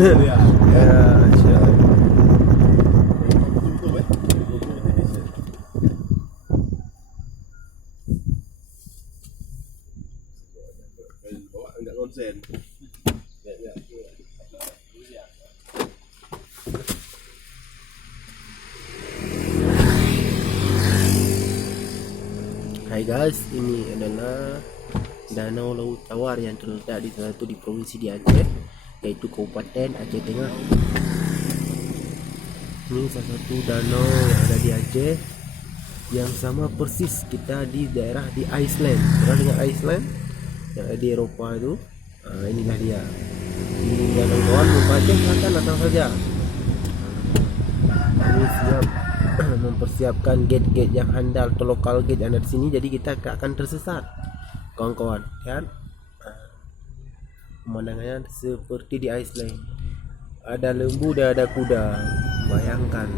Ya. Ya, insya-Allah. Tutup bawa enggak konsen. Ya, ya. Hai guys, ini adalah Danau Laut Tawar yang terletak di salah satu di provinsi di Aceh, yaitu Kabupaten Aceh Tengah. Ini salah satu danau yang ada di Aceh, yang sama persis kita di daerah di Iceland. Pernah dengar Iceland yang ada di Eropah itu? Inilah dia. Di Danau Tawar Aceh, silakan datang saja. Ini siap mempersiapkan gate-gate yang handal atau lokal gate yang ada di sini, jadi kita tak akan tersesat, kawan-kawan. Lihat pemandangannya seperti di Iceland, ada lembu dan ada kuda. Bayangkan